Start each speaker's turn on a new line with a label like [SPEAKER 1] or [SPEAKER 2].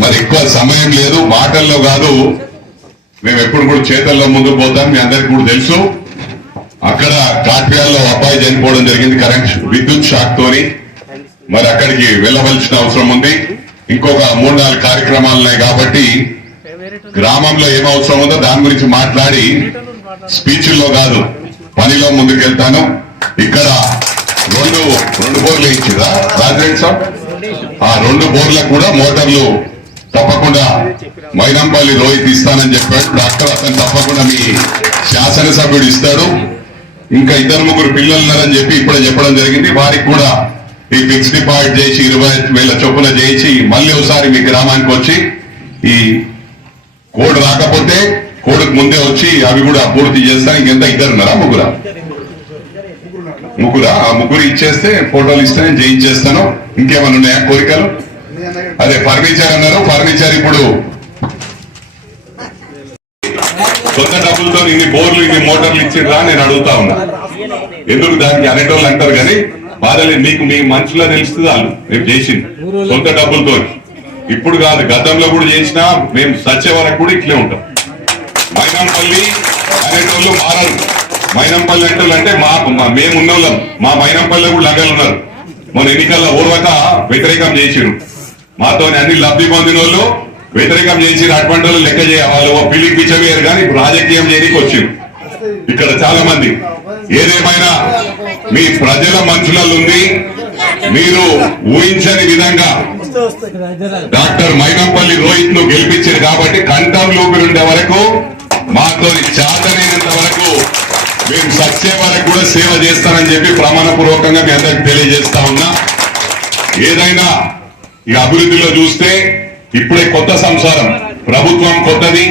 [SPEAKER 1] మరి ఎక్కువ సమయం లేదు మాటల్లో కాదు. మేము ఎప్పుడు కూడా చేతల్లో ముందుకు పోతాం మీ అందరికి కూడా తెలుసు. అక్కడ కాట్రియాల్లో అబ్బాయి చనిపోవడం జరిగింది కరెంట్ విద్యుత్ షాక్ తోని మరి అక్కడికి వెళ్ళవలసిన అవసరం ఉంది. ఇంకొక మూడు నాలుగు కార్యక్రమాలు ఉన్నాయి కాబట్టి గ్రామంలో ఏం అవసరం ఉందో దాని గురించి మాట్లాడి స్పీచ్ల్లో కాదు పనిలో ముందుకెళ్తాను. ఇక్కడ రెండు రెండు బోర్లు ఇచ్చిరా రాజరెడ్డి సార్ ఆ రెండు బోర్లకు కూడా మోటార్లు తప్పకుండా మైనంపల్లి రోహిత్ ఇస్తానని చెప్పాడు. డాక్టర్ అతను తప్పకుండా మీ శాసనసభ్యుడు ఇస్తాడు ఇంకా ఇద్దరు ముగ్గురు పిల్లలు ఉన్నారని చెప్పి ఇప్పుడే చెప్పడం జరిగింది. వారికి కూడా ఈ ఫిక్స్ డిపాజిట్ చేసి ఇరవై వేల చొప్పున చేయించి మళ్ళీ ఒకసారి మీ గ్రామానికి వచ్చి ఈ కోడ్ రాకపోతే కోడుకు ముందే వచ్చి అవి కూడా పూర్తి చేస్తాను. ఇంకెంత ఇద్దరు ఉన్నారా? ముగ్గురా? ముగ్గురా? ఆ ముగ్గురు ఇచ్చేస్తే ఫోటోలు ఇస్తే నేను చేయించేస్తాను. ఇంకేమైనా ఉన్నాయా కోరికలు? అదే ఫర్నిచర్ అన్నారు ఫర్నిచర్ ఇప్పుడు. కొత్త డబ్బులతో ఇన్ని బోర్లు ఇన్ని మోటార్లు ఇచ్చిండ్రా నేను అడుగుతా ఉన్నా. ఎందుకు దానికి అనేటోళ్ళు అంటారు కానీ బాధలేదు మీకు మీ మనసులో తెలుస్తుంది వాళ్ళు మేము చేసింది సొంత డబ్బులతో ఇప్పుడు కాదు గతంలో కూడా చేసినా మేము సచ్చే వరకు కూడా ఇట్లే ఉంటాం. మైనంపల్లి అనేటోళ్ళు మారరు. మైనంపల్లి అనేటోళ్ళు అంటే మా మేము ఉన్నోళ్ళం. మా మైనంపల్లిలో కూడా లంగలు ఉన్నారు. మన ఎన్నికల్లో ఓర్వక వ్యతిరేకం చేసిరు మాతోని అన్ని లబ్ధి పొందిన వాళ్ళు వ్యతిరేకం చేసి అటువంటి వాళ్ళు లెక్క చేయాలి వాళ్ళు పిల్లికి పిచ్చవేయరు కానీ రాజకీయం చేయడానికి వచ్చింది ఇక్కడ చాలా మంది. ఏదేమైనా మీ ప్రజల మనుషులలో ఉంది మీరు ఊహించని విధంగా డాక్టర్ మైనంపల్లి రోహిత్ను గెలిపించారు కాబట్టి కంఠం లోపి ఉండే వరకు మాతో చాతనైనంత వరకు మేము సచ్చే వరకు కూడా సేవ చేస్తానని చెప్పి ప్రమాణ పూర్వకంగా మీ అందరికి తెలియజేస్తా ఉన్నా. ఏదైనా ఈ అభివృద్ధిలో చూస్తే ఇప్పుడే కొత్త సంసారం. ప్రభుత్వం కొత్తది